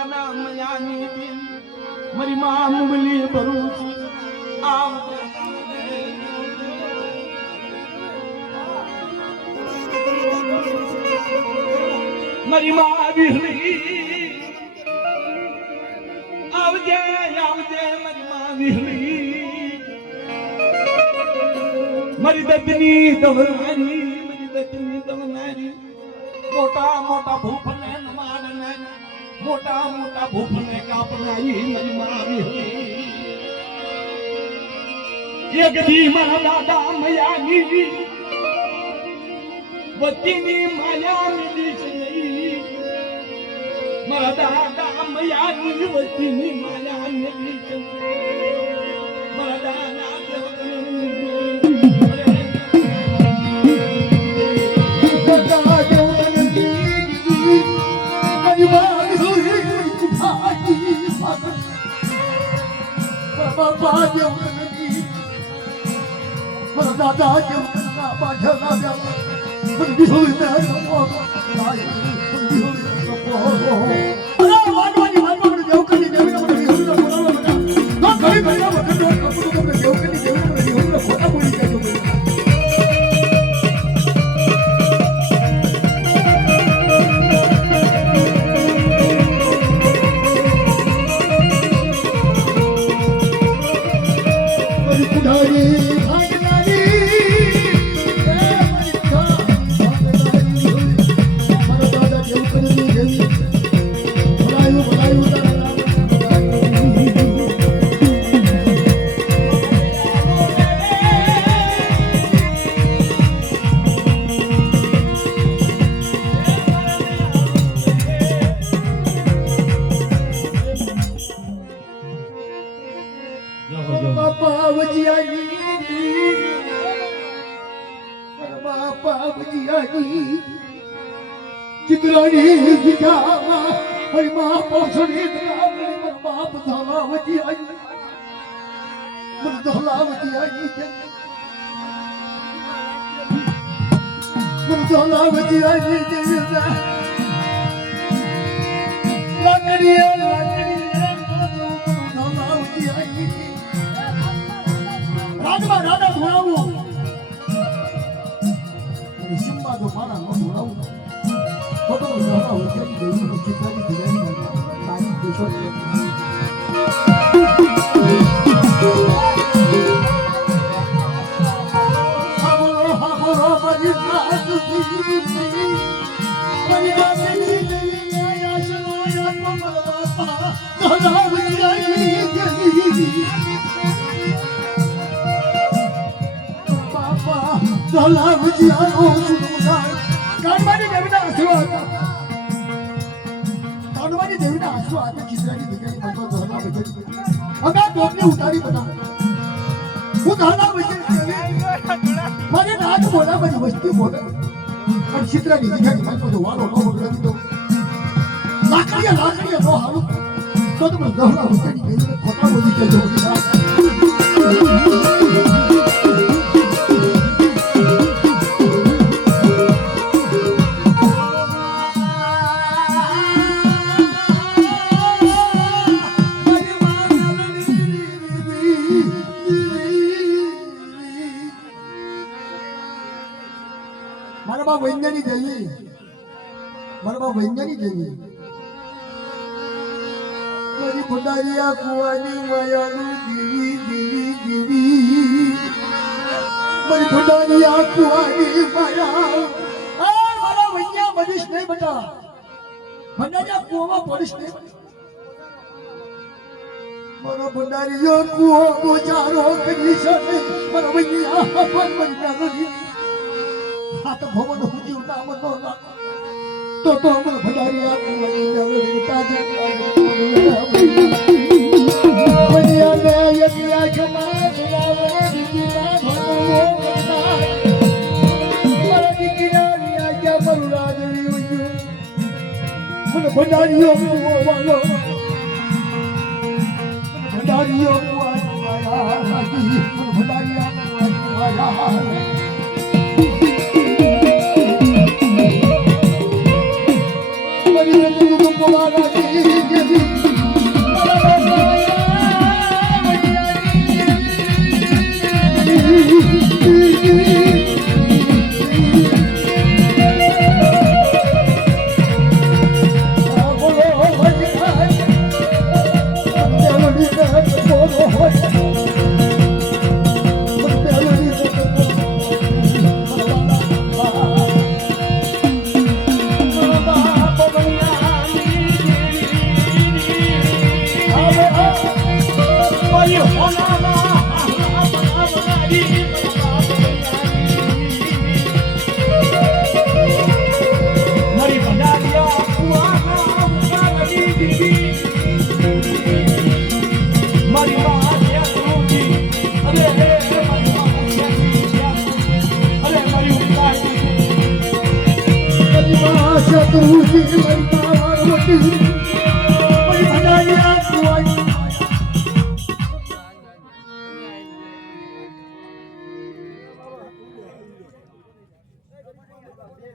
દાદા મયાની દિન મારી માં મુગલી ભરૂચ આવ મારી માં વિહળી આવજે આવજે મારી માં વિહળી મારી દત્તની દવનારી મારી દત્તની દવનારી મોટા મોટા ભૂફને નમાડને મોટા મોટા ભૂફને કાપનારી મારી માં વિહળી એક દી મારા દાદા મયાની વતીની માયા મિલી છે નહીં મારા દાદા મયાની વતીની માયા મિલી છે મારા દાદા દાદા જેવના પાછળ પણ બિહોળી ને ચિત્રાની વિદ્યામાં હરી માં પોષણી કરાવી મર બાપ ધલાવતી આવી મર ધલાવતી આવી મર ધલાવતી આવી લાકડી ધલાવતી આવી રાજમાં રાજા ધોળાવું સિમ્બા તો મારા ન ધોળાવું ફોટો ઉતારવા હોય છે દેવી ચિત્રની ડિઝાઇન તારીખ દેશો ઉતારી બધા હું ધાના મારે રાત બોલા બધી વસ્તી બોલે પણ ચિત્રની દીકરી મને બધો વાળો ન બગડે દીધો લાકડીએ નો હાલું તો તમે દહલા વસ્તીની બેને ખોટા બોલી કેજો વૈજ્ઞાનિક જઈએ મારા વૈજ્ઞાનિક જઈએ મારી ખોડારિયા કુવાની માયાનું દેવી દેવી દેવી મારી ખોડારિયા કુવાની માયા મારા વૈજ્ઞા બનીશ નહીં બેટા ભંડારિયા કુવામાં પડીશ નહીં મારા ભંડારિયો કુવો બોચારો કરી છે મારા વૈજ્ઞા પણ વૈજ્ઞાનિક આ તો ભવન હુજી ઉતા મનો તો અમર ભડારિયા કુવાની નવરી તાજા બનિયા ને યજ્ઞા જમા જલાવરે દીના ભણો મારા દીકરા આજા મરુરા દેવી ઉયો મને ભડારિયો કુવો વાલો ભડારિયો કુવાની માયા લાગી મને ભડારિયા કુવાની માયા Thank you. કરું જીવનતા